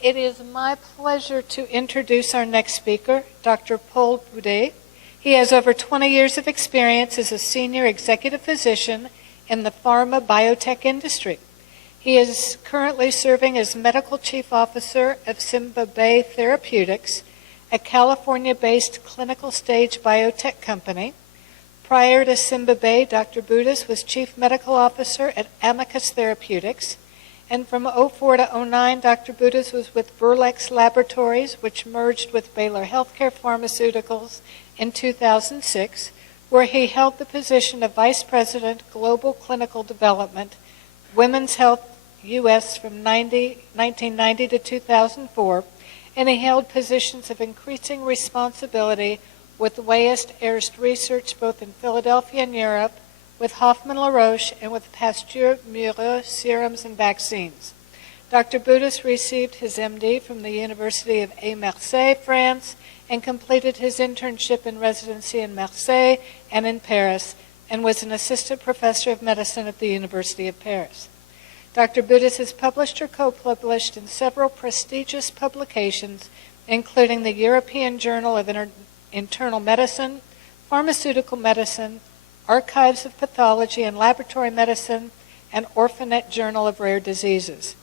It is my pleasure to introduce our next speaker, Dr. Pol Boudes. He has over 20 years of experience as a senior executive physician in the pharma biotech industry. He is currently serving as medical chief officer of CymaBay Therapeutics, a California-based clinical stage biotech company. Prior to CymaBay, Dr. Boudes was chief medical officer at Amicus Therapeutics. And from 2004 to 2009, Dr. Boudes was with Verlex Laboratories, which merged with Baylor Healthcare Pharmaceuticals in 2006, where he held the position of Vice President, Global Clinical Development, Women's Health U.S. from 1990 to 2004, and he held positions of increasing responsibility with Wayest Erst Research both in Philadelphia and Europe, with Hoffmann La Roche, and with Pasteur Mureux Serums and Vaccines. Dr. Boudes received his MD from the University of Aix-Marseille, France, and completed his internship and residency in Marseille and in Paris, and was an assistant professor of medicine at the University of Paris. Dr. Boudes has published or co-published in several prestigious publications, including the European Journal of Internal Medicine, Pharmaceutical Medicine, Archives of Pathology and Laboratory Medicine, and Orphanet Journal of Rare Diseases.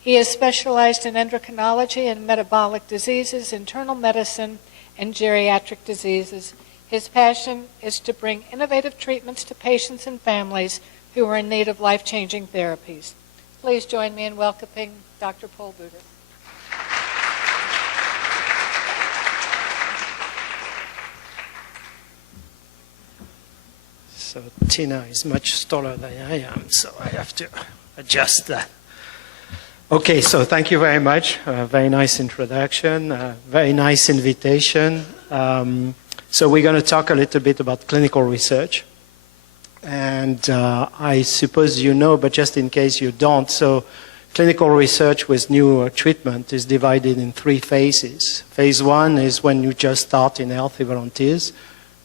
He is specialized in endocrinology and metabolic diseases, internal medicine, and geriatric diseases. His passion is to bring innovative treatments to patients and families who are in need of life-changing therapies. Please join me in welcoming Dr. Pol Boudes. So Tina is much taller than I am, so I have to adjust that. Okay, so thank you very much. Very nice introduction, very nice invitation. So we're going to talk a little bit about clinical research. And I suppose you know, but just in case you don't, so clinical research with new treatment is divided in 3 phases. Phase 1 is when you just start in healthy volunteers.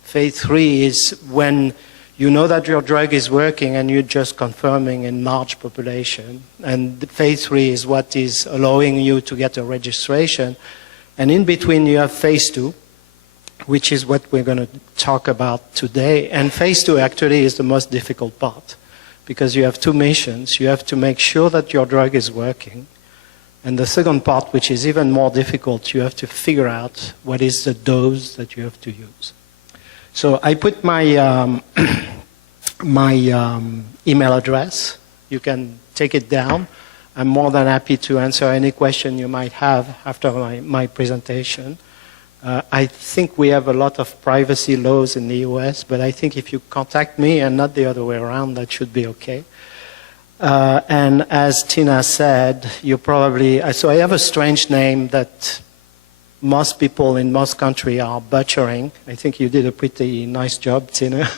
Phase 3 is when you know that your drug is working and you're just confirming in large population. And phase 3 is what is allowing you to get a registration. And in between you have phase 2, which is what we're going to talk about today. And phase 2 actually is the most difficult part because you have 2 missions. You have to make sure that your drug is working. And the second part, which is even more difficult, you have to figure out what is the dose that you have to use. So I put my email address. You can take it down. I'm more than happy to answer any question you might have after my presentation. I think we have a lot of privacy laws in the US, but I think if you contact me and not the other way around, that should be okay. And as Tina said, you probably, so I have a strange name that most people in most countries are butchering. I think you did a pretty nice job, Tina.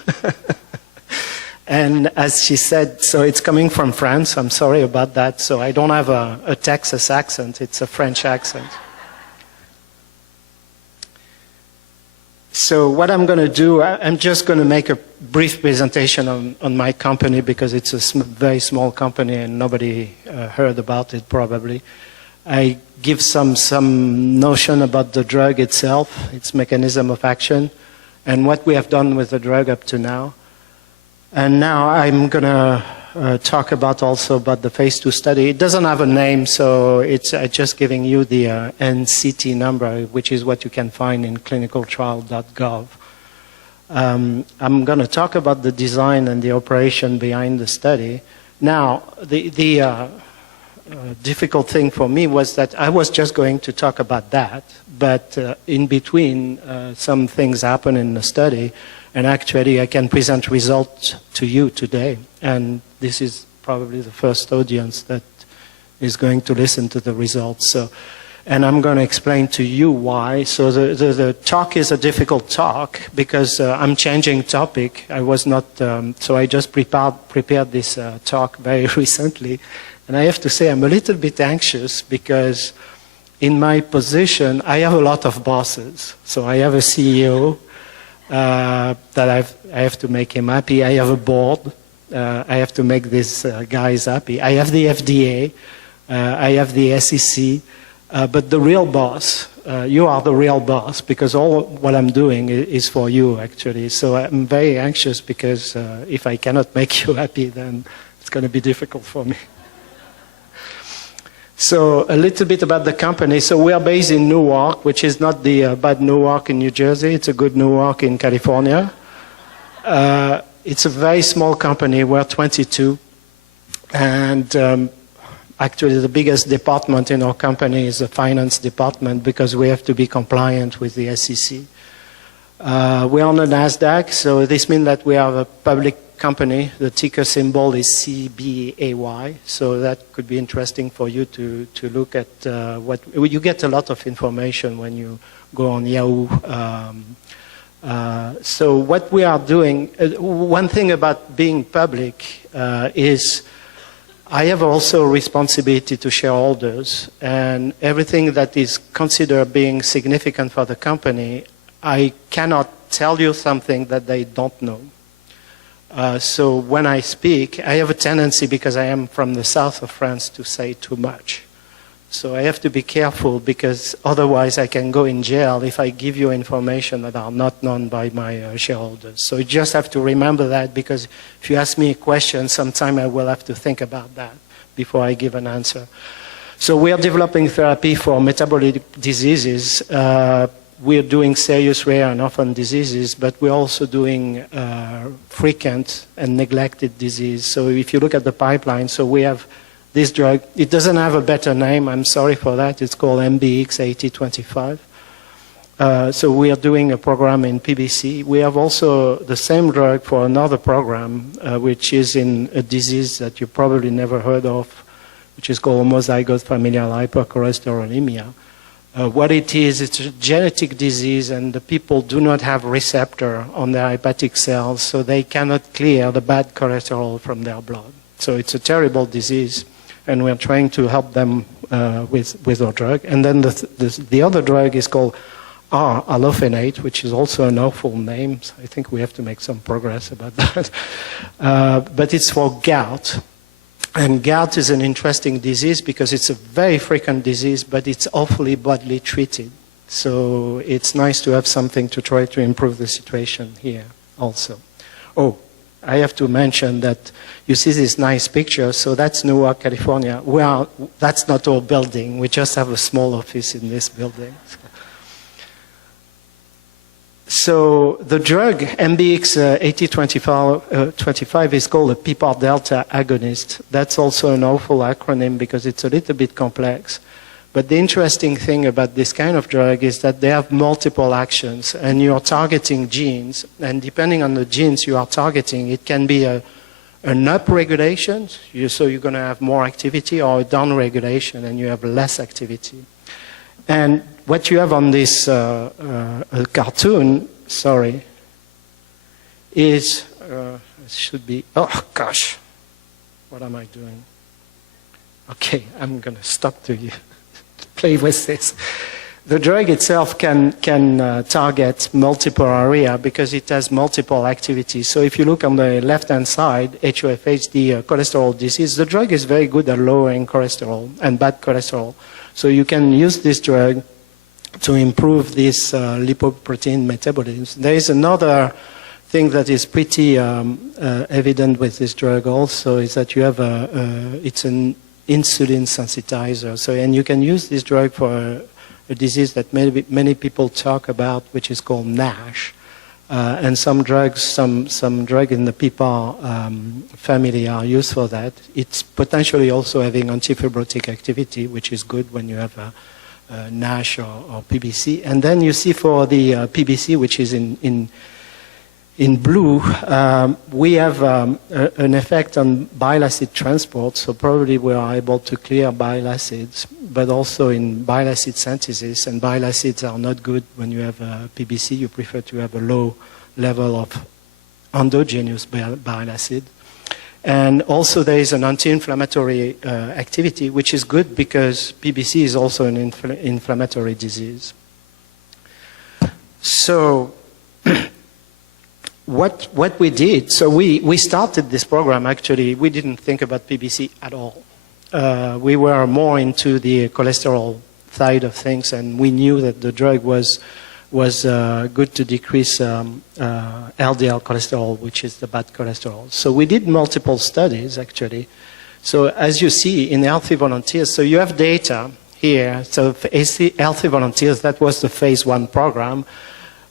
And as she said, so it's coming from France. I'm sorry about that. So I don't have a Texas accent. It's a French accent. So what I'm going to do, I'm just going to make a brief presentation on my company because it's a very small company and nobody heard about it probably. I give some notion about the drug itself, its mechanism of action, and what we have done with the drug up to now. And now I'm going to talk about also about the phase 2 study. It doesn't have a name, so it's just giving you the NCT number, which is what you can find in clinicaltrial.gov. I'm going to talk about the design and the operation behind the study. Now, the difficult thing for me was that I was just going to talk about that, but in between, some things happen in the study, and actually I can present results to you today. And this is probably the first audience that is going to listen to the results. So, and I'm going to explain to you why. So the talk is a difficult talk because I'm changing topic. I was not, so I just prepared this talk very recently. And I have to say I'm a little bit anxious because in my position, I have a lot of bosses. So I have a CEO that I have to make him happy. I have a board. I have to make these guys happy. I have the FDA. I have the SEC. But the real boss, you are the real boss, because all what I'm doing is for you, actually. So I'm very anxious, because if I cannot make you happy, then it's going to be difficult for me. So a little bit about the company. So we are based in Newark, which is not the bad Newark in New Jersey. It's a good Newark in California. It's a very small company. We're 22. And actually the biggest department in our company is the finance department, because we have to be compliant with the SEC. We're on the NASDAQ, so this means that we are a public company. The ticker symbol is CBAY, so that could be interesting for you to look at what you get. A lot of information when you go on Yahoo. So what we are doing, one thing about being public is I have also a responsibility to shareholders, and everything that is considered being significant for the company, I cannot tell you something that they don't know. So when I speak, I have a tendency, because I am from the south of France, to say too much. So I have to be careful, because otherwise I can go in jail if I give you information that are not known by my shareholders. So you just have to remember that, because if you ask me a question, sometime I will have to think about that before I give an answer. So we are developing therapy for metabolic diseases. We are doing serious, rare, and orphan diseases, but we're also doing frequent and neglected disease. So if you look at the pipeline, so we have this drug. It doesn't have a better name. I'm sorry for that. It's called MBX 8025. So we are doing a program in PBC. We have also the same drug for another program, which is in a disease that you probably never heard of, which is called homozygote familial hypercholesterolemia. What it is, it's a genetic disease, and the people do not have receptor on their hepatic cells, so they cannot clear the bad cholesterol from their blood. So it's a terrible disease, and we're trying to help them with our drug. And then the other drug is called R-alophenate, which is also an awful name. So I think we have to make some progress about that. But it's for gout. And gout is an interesting disease because it's a very frequent disease, but it's awfully badly treated. So it's nice to have something to try to improve the situation here also. Oh, I have to mention that you see this nice picture. So that's Newark, California. That's not our building. We just have a small office in this building. So the drug MBX 8025 is called a PPAR delta agonist. That's also an awful acronym because it's a little bit complex. But the interesting thing about this kind of drug is that they have multiple actions, and you are targeting genes. And depending on the genes you are targeting, it can be an upregulation, so you're going to have more activity, or a downregulation, and you have less activity. And what you have on this cartoon, is, it should be, oh gosh, what am I doing? Okay, I'm going to stop to play with this. The drug itself can target multiple areas because it has multiple activities. So if you look on the left-hand side, HoFH, the cholesterol disease, the drug is very good at lowering cholesterol and bad cholesterol. So you can use this drug to improve this lipoprotein metabolism. There is another thing that is pretty evident with this drug also, is that you have it's an insulin sensitizer. So, and you can use this drug for a disease that many people talk about, which is called NASH. And some drug in the PPAR family are used for that. It's potentially also having antifibrotic activity, which is good when you have NASH or PBC. And then you see for the PBC, which is in blue, we have an effect on bile acid transport. So probably we are able to clear bile acids, but also in bile acid synthesis. And bile acids are not good when you have PBC. You prefer to have a low level of endogenous bile acid. And also there is an anti-inflammatory activity, which is good because PBC is also an inflammatory disease. So what we did, so we started this program, actually, we didn't think about PBC at all. We were more into the cholesterol side of things, and we knew that the drug was good to decrease LDL cholesterol, which is the bad cholesterol. So we did multiple studies, actually. So as you see in healthy volunteers, so you have data here. So for healthy volunteers, that was the phase 1 program.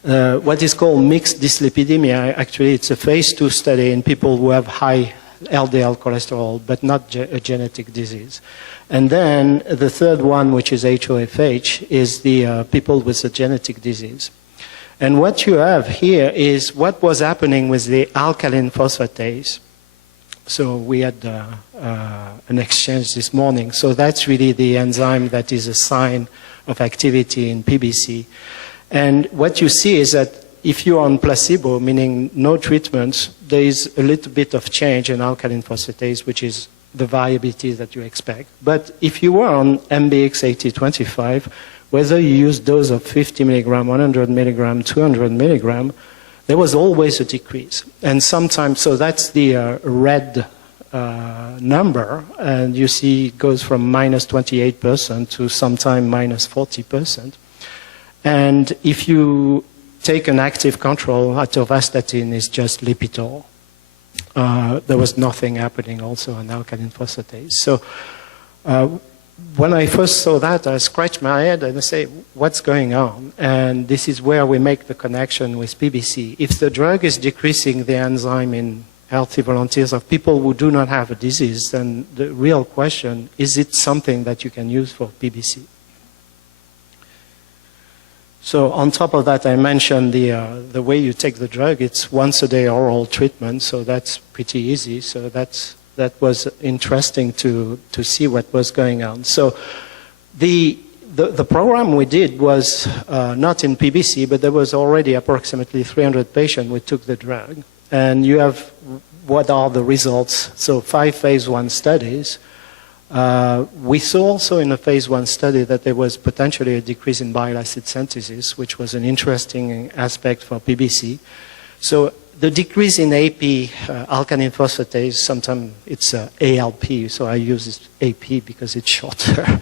What is called mixed dyslipidemia, actually it's a phase 2 study in people who have high LDL cholesterol, but not a genetic disease. And then the third one, which is HoFH, is the people with a genetic disease. And what you have here is what was happening with the alkaline phosphatase. So we had an exchange this morning. So that's really the enzyme that is a sign of activity in PBC. And what you see is that if you're on placebo, meaning no treatments, there is a little bit of change in alkaline phosphatase, which is the variability that you expect. But if you were on MBX 8025, whether you use dose of 50 milligram, 100 milligram, 200 milligram, there was always a decrease. And sometimes, so that's the red number, and you see it goes from minus 28% to sometime minus 40%. And if you take an active control, atorvastatin is just Lipitor. There was nothing happening also on alkaline phosphatase. So when I first saw that, I scratched my head and I say, what's going on? And this is where we make the connection with PBC. If the drug is decreasing the enzyme in healthy volunteers of people who do not have a disease, then the real question, is it something that you can use for PBC? So on top of that, I mentioned the way you take the drug. It's once a day oral treatment, so that's pretty easy. So that was interesting to see what was going on. So the program we did was not in PBC, but there was already approximately 300 patients who took the drug. And you have what are the results. So 5 phase 1 studies. We saw also in the phase 1 study that there was potentially a decrease in bile acid synthesis, which was an interesting aspect for PBC. So the decrease in AP, alkaline phosphatase, sometimes it's ALP, so I use this AP because it's shorter.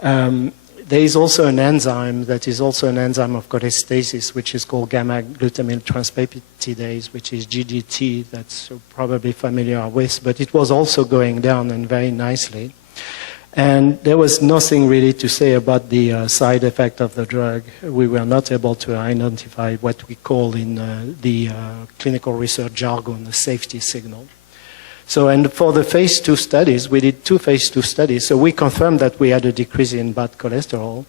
There is also an enzyme that is also an enzyme of cholestasis, which is called gamma-glutamyl transpeptidase, which is GGT, that's probably familiar with, but it was also going down and very nicely. And there was nothing really to say about the side effect of the drug. We were not able to identify what we call in the clinical research jargon a safety signal. So, and for the phase 2 studies, we did 2 phase 2 studies. So we confirmed that we had a decrease in bad cholesterol.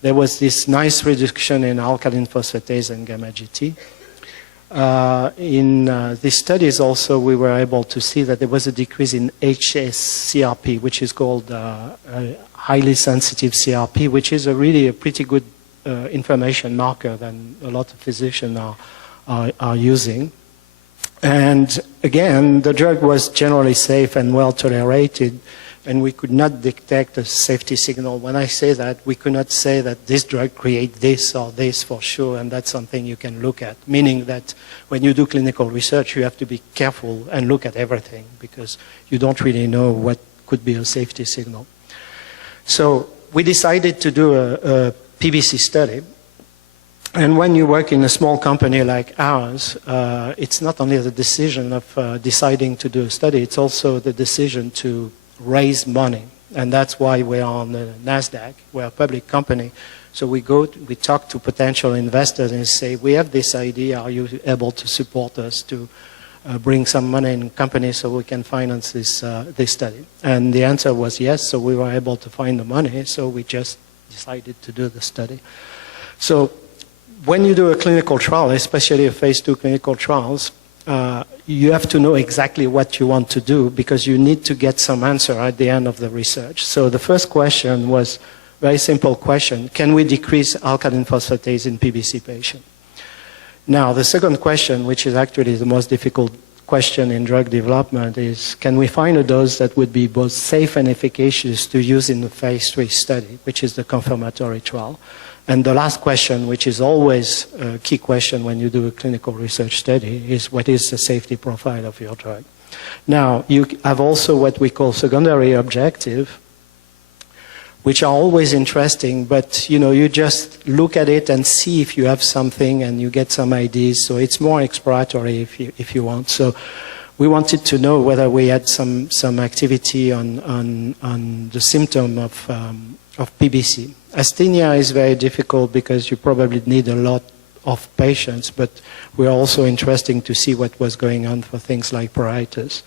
There was this nice reduction in alkaline phosphatase and gamma-GT. In these studies also, we were able to see that there was a decrease in HSCRP, which is called highly sensitive CRP, which is really a pretty good information marker that a lot of physicians are using. And again, the drug was generally safe and well tolerated, and we could not detect a safety signal. When I say that, we could not say that this drug creates this or this for sure, and that's something you can look at, meaning that when you do clinical research, you have to be careful and look at everything because you don't really know what could be a safety signal. So we decided to do a PBC study. And when you work in a small company like ours, it's not only the decision of deciding to do a study, it's also the decision to raise money. And that's why we're on the NASDAQ. We're a public company. So we talk to potential investors and say, we have this idea, are you able to support us to bring some money in the company so we can finance this study? And the answer was yes, so we were able to find the money, so we just decided to do the study. So when you do a clinical trial, especially a phase 2 clinical trials, you have to know exactly what you want to do because you need to get some answer at the end of the research. So the first question was a very simple question. Can we decrease alkaline phosphatase in PBC patients? Now, the second question, which is actually the most difficult question in drug development, is can we find a dose that would be both safe and efficacious to use in the phase 3 study, which is the confirmatory trial? And the last question, which is always a key question when you do a clinical research study, is what is the safety profile of your drug? Now, you have also what we call secondary objective, which are always interesting, but you just look at it and see if you have something and you get some ideas. So it's more exploratory if you want. So we wanted to know whether we had some activity on the symptom of PBC. Asthenia is very difficult because you probably need a lot of patients, but we're also interested to see what was going on for things like pruritus.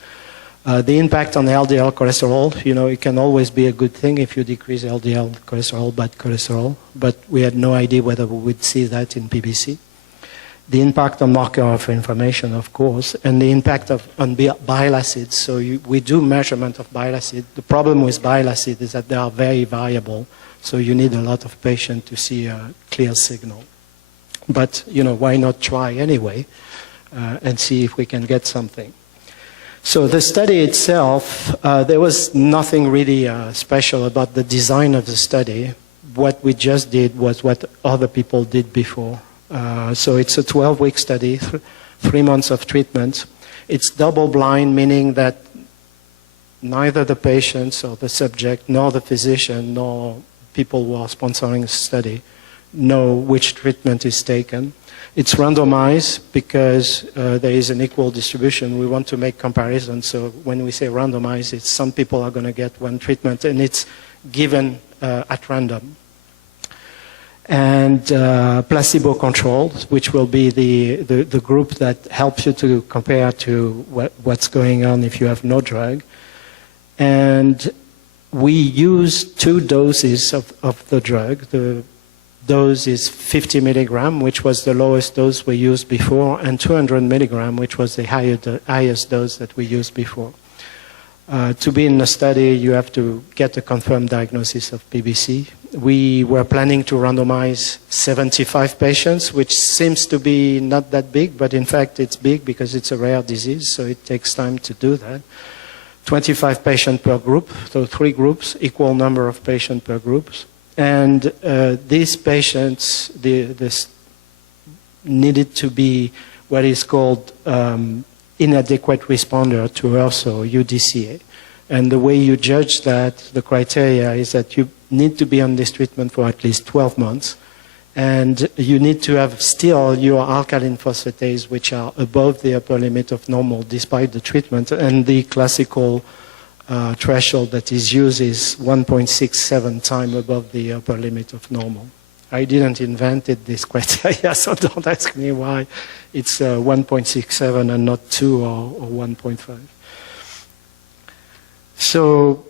The impact on LDL cholesterol, it can always be a good thing if you decrease LDL cholesterol, bad cholesterol, but we had no idea whether we would see that in PBC. The impact on marker of inflammation, of course, and the impact on bile acids. So we do measurement of bile acid. The problem with bile acid is that they are very variable, so you need a lot of patients to see a clear signal. But, why not try anyway and see if we can get something. So the study itself, there was nothing really special about the design of the study. What we just did was what other people did before. So it's a 12-week study, 3 months of treatment. It's double-blind, meaning that neither the patients or the subject, nor the physician, nor people who are sponsoring the study know which treatment is taken. It's randomized because there is an equal distribution. We want to make comparisons. So when we say randomized, it's some people are going to get one treatment, and it's given at random. And placebo-controlled, which will be the group that helps you to compare to what's going on if you have no drug. And we use 2 doses of the drug. The dose is 50 milligram, which was the lowest dose we used before, and 200 milligram, which was the highest dose that we used before. To be in the study, you have to get a confirmed diagnosis of PBC. We were planning to randomize 75 patients, which seems to be not that big, but in fact it's big because it's a rare disease, so it takes time to do that. 25 patients per group, so 3 groups, equal number of patients per groups. And these patients, this needed to be what is called inadequate responder to ERSO, UDCA. And the way you judge that, the criteria is that you need to be on this treatment for at least 12 months. And you need to have still your alkaline phosphatase, which are above the upper limit of normal despite the treatment. And the classical threshold that is used is 1.67 times above the upper limit of normal. I didn't invent this criteria, so don't ask me why it's 1.67 and not 2 or 1.5. So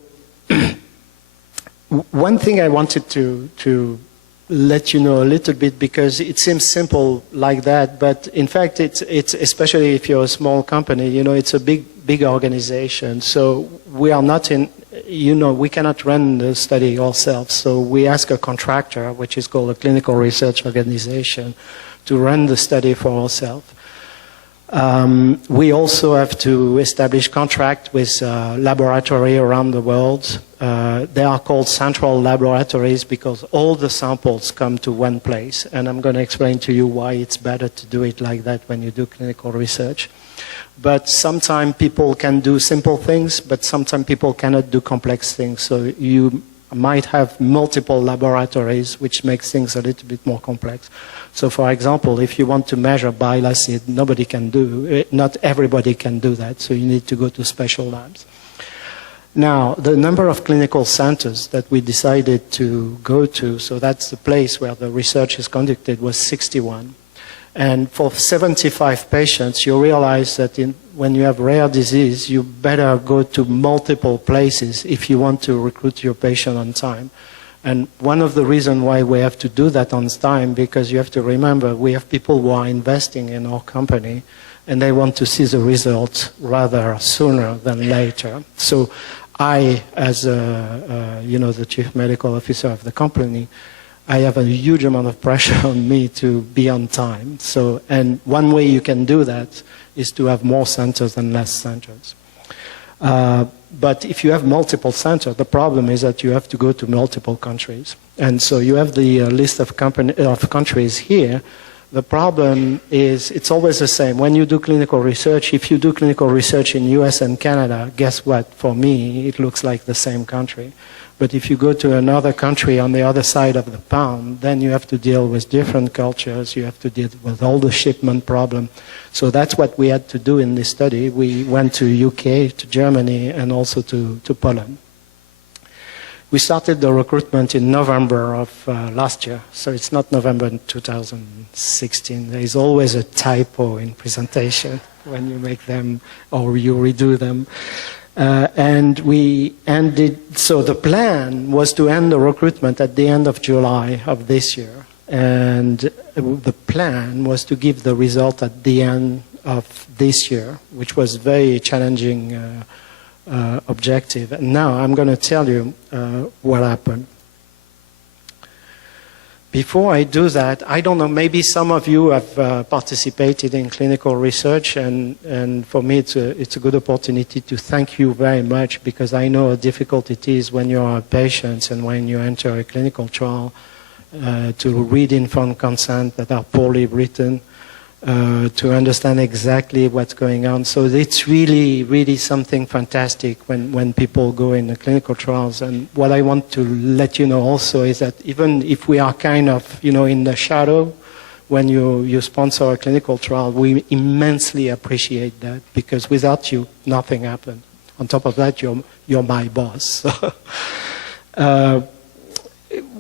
one thing I wanted to let you know a little bit, because it seems simple like that, but in fact it's especially if you're a small company, it's a big organization. So we are not in, we cannot run the study ourselves. So we ask a contractor, which is called a clinical research organization, to run the study for ourselves. We also have to establish contract with laboratory around the world. They are called central laboratories because all the samples come to one place. And I'm going to explain to you why it's better to do it like that when you do clinical research. But sometimes people can do simple things, but sometimes people cannot do complex things. So you might have multiple laboratories, which makes things a little bit more complex. So for example, if you want to measure bile acid, not everybody can do that, so you need to go to special labs. Now, the number of clinical centers that we decided to go to, so that's the place where the research is conducted, was 61. And for 75 patients, you realize that when you have rare disease, you better go to multiple places if you want to recruit your patient on time. And one of the reasons why we have to do that on time, because you have to remember, we have people who are investing in our company, and they want to see the results rather sooner than later. So I, as the chief medical officer of the company, I have a huge amount of pressure on me to be on time. So, and one way you can do that is to have more centers than less centers. But if you have multiple centers, the problem is that you have to go to multiple countries. And so you have the list of countries here. The problem is it's always the same. When you do clinical research, if you do clinical research in US and Canada, guess what? For me, it looks like the same country. But if you go to another country on the other side of the pond, then you have to deal with different cultures. You have to deal with all the shipment problem. So that's what we had to do in this study. We went to UK, to Germany, and also to Poland. We started the recruitment in November of last year, so it's not November 2016. There is always a typo in presentation when you make them or you redo them. And we ended, so the plan was to end the recruitment at the end of July of this year. And the plan was to give the result at the end of this year, which was very challenging objective. And now I'm going to tell you what happened. Before I do that, I don't know, maybe some of you have participated in clinical research, and for me it's a good opportunity to thank you very much, because I know how difficult it is when you are a patient and when you enter a clinical trial to read informed consent that are poorly written, to understand exactly what's going on. So it's really, really something fantastic when people go in the clinical trials. And what I want to let you know also is that even if we are kind of, in the shadow, when you sponsor a clinical trial, we immensely appreciate that, because without you, nothing happened. On top of that, you're my boss.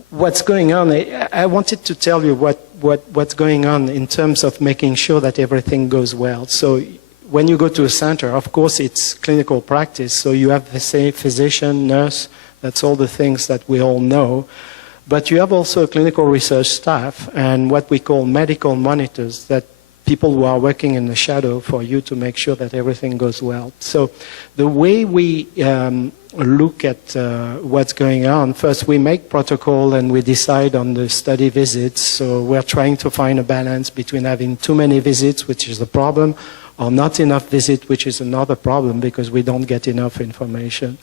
What's going on, I wanted to tell you what's going on in terms of making sure that everything goes well. So when you go to a center, of course it's clinical practice, so you have the same physician, nurse, that's all the things that we all know. But you have also a clinical research staff and what we call medical monitors, that people who are working in the shadow for you to make sure that everything goes well. So the way we look at what's going on, first we make protocol and we decide on the study visits. So we're trying to find a balance between having too many visits, which is a problem, or not enough visits, which is another problem because we don't get enough information.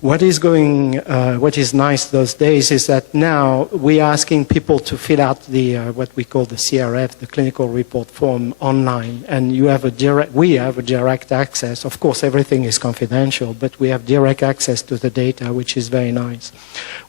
What is nice those days is that now we are asking people to fill out the what we call the CRF, the clinical report form, online, and we have a direct access. Of course, everything is confidential, but we have direct access to the data, which is very nice.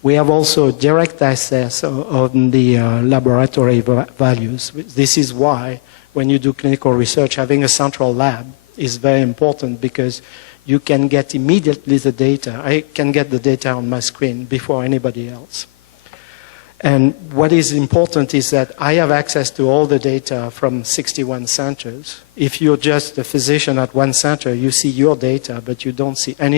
We have also direct access on the laboratory values. This is why when you do clinical research, having a central lab is very important, because you can get immediately the data. I can get the data on my screen before anybody else. And what is important is that I have access to all the data from 61 centers. If you're just a physician at one center, you see your data, but you don't see any